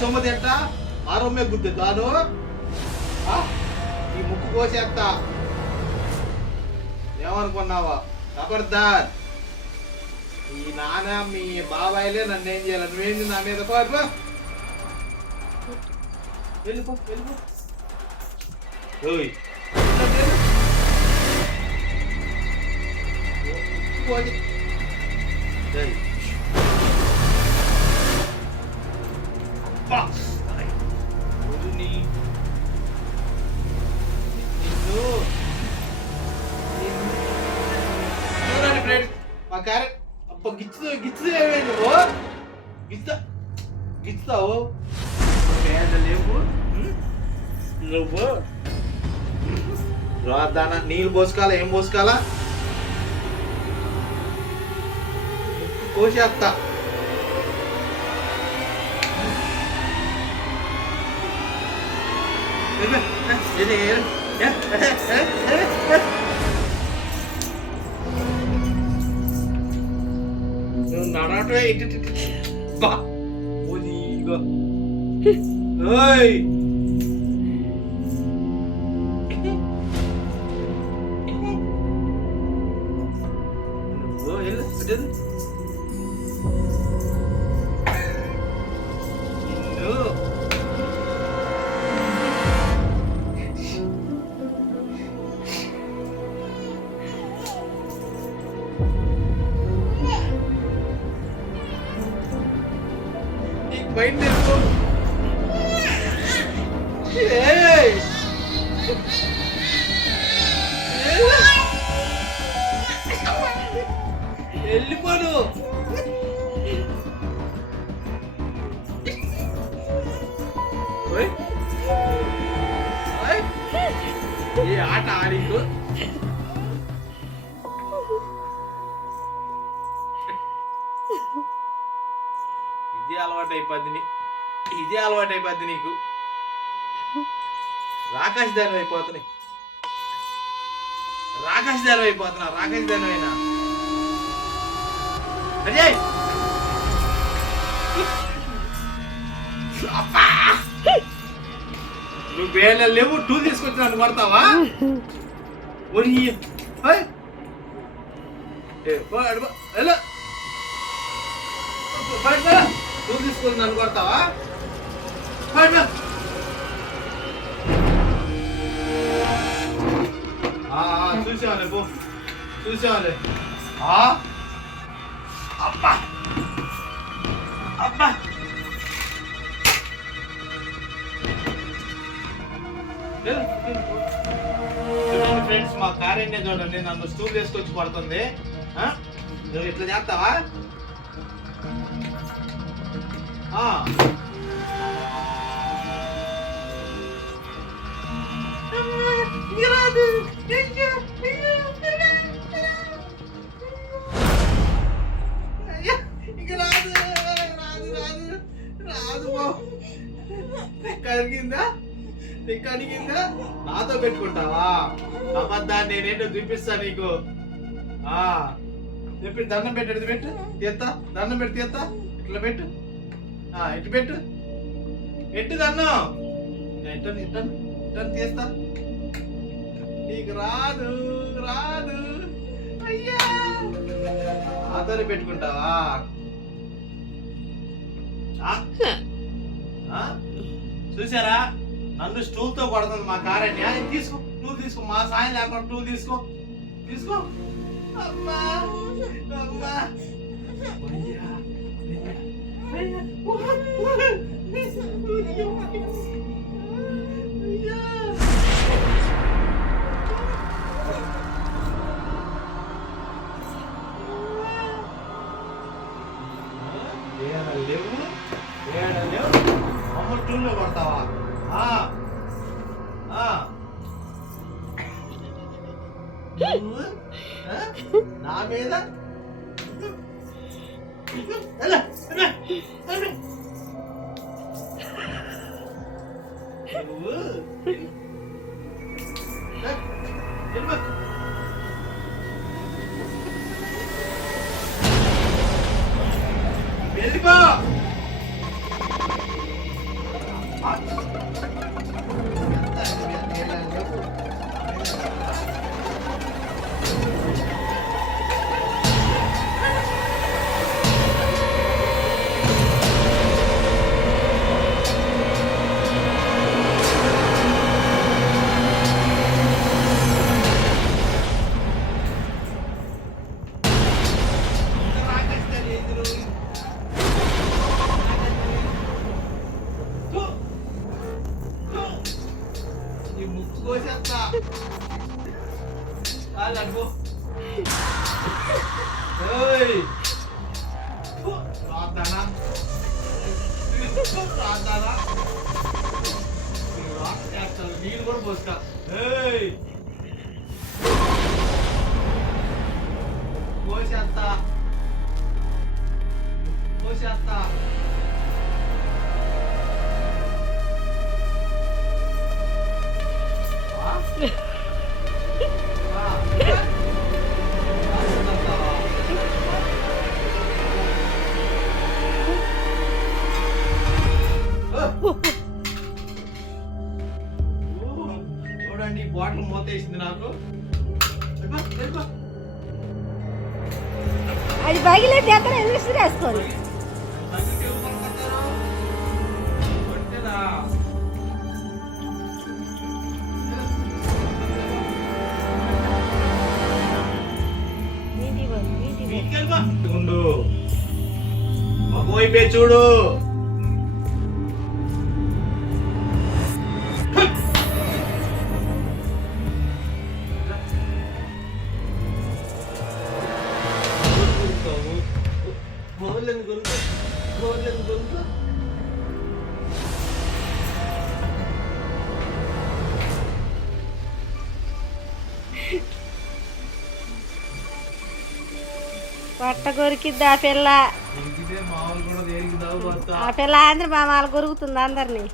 సొమ్ము తింటా ఆ రొమ్మే గుద్దు తాను ఆ? ఈ ముక్కు కోసేస్తా ఏమనుకున్నావా? ఖబర్దార్ ఈ నాన్న మీ బాబాయిలే నన్ను ఏం చేయాలి? నువ్వేంది నా మీద కోరుకో వెళ్ళిపో వెళ్ళిపో. పోయి. గిచ్చుతావు పేద లేవు ఉం? నువ్వు రాదాన నీళ్ళు పోసుకోవాలా ఏం పోసుకోవాలా కోసేస్తా నువ్వు నడవటమే 爸，我第一个，哎。బయట మైండ్ ఏయ్! వెళ్ళిపోను! ఏ ఈ ఆట ఆడికు ఇదే అలవాటు అయిపోద్ది నీ ఇదే అలవాటు అయిపోద్ది నీకు. రాకాశ దాని అయిపోతున్నాయి. రాకాశ దాని అయిపోతున్నా రాకాశ దాని అయినా. అజయ్ అబ్బా! నువ్వు వేల లేవు టూ తీసుకొచ్చినట్టు పడతావా కొడతావా? ఒరి హై! ఏ, తీసుకొని నన్ను కొడతావా? బయట పో. ఆ, ఆ? అబ్బా. అబ్బా. చూడండి ఫ్రెండ్స్ మా కారెండే చూడండి నన్ను స్టూల్ వేసుకొచ్చి పడుతుంది నువ్వు ఇట్లా చేస్తావా? రాదు రాదు రాదు రాదు అడిగిందా నాతో పెట్టుకుంటావా అబద్ధాన్ని నేనేంటో చూపిస్తా నీకు చెప్పి దండం పెట్టేది పెట్టు తీస్తా దండం పెట్టి తీస్తా ఇట్లా పెట్టు. ఇటు పెట్టు. పెట్టు దన్నం. ఇట్టను ఇట్టను ఇట్టను తీస్తా. నీకు రాదు రాదు. అయ్యా! నాతోనే పెట్టుకుంటావా? చూసారా నన్ను స్టూల్తో కొడుతుంది మా కారణ్య తీసుకో నువ్వు తీసుకో. మా సాయం లేకుండా నువ్వు తీసుకో. తీసుకో. అమ్మా! అమ్మా! లేవు ఏడ లేవు మమ్మల్ని టూల్లో కొడతావా? నా మీద వెళ్ళిపో. వెళ్ళిపో ఈ ముక్కు కోసేస్తా చాలు అనుకో ఏయ్ ఫు, రాద్దానా రాద్దానా ఈ రాక్ చేస్తాను నీళ్ళు కూడా పోస్తా ఏయ్ కోసేస్తా కోసేస్తా చూడండి బాటిల్ మూత నాకు. అది పగిలేదు ఎక్కడ విసిరేసుకోండి సంగతి ఒకవైపే చూడు. మొదలు గొంతు. మొదలు పొట్ట కొరికిద్ది ఆ పిల్ల. ఆ పిల్ల అందరి మా వాళ్ళ కొరుకుతుంది అందరినీ.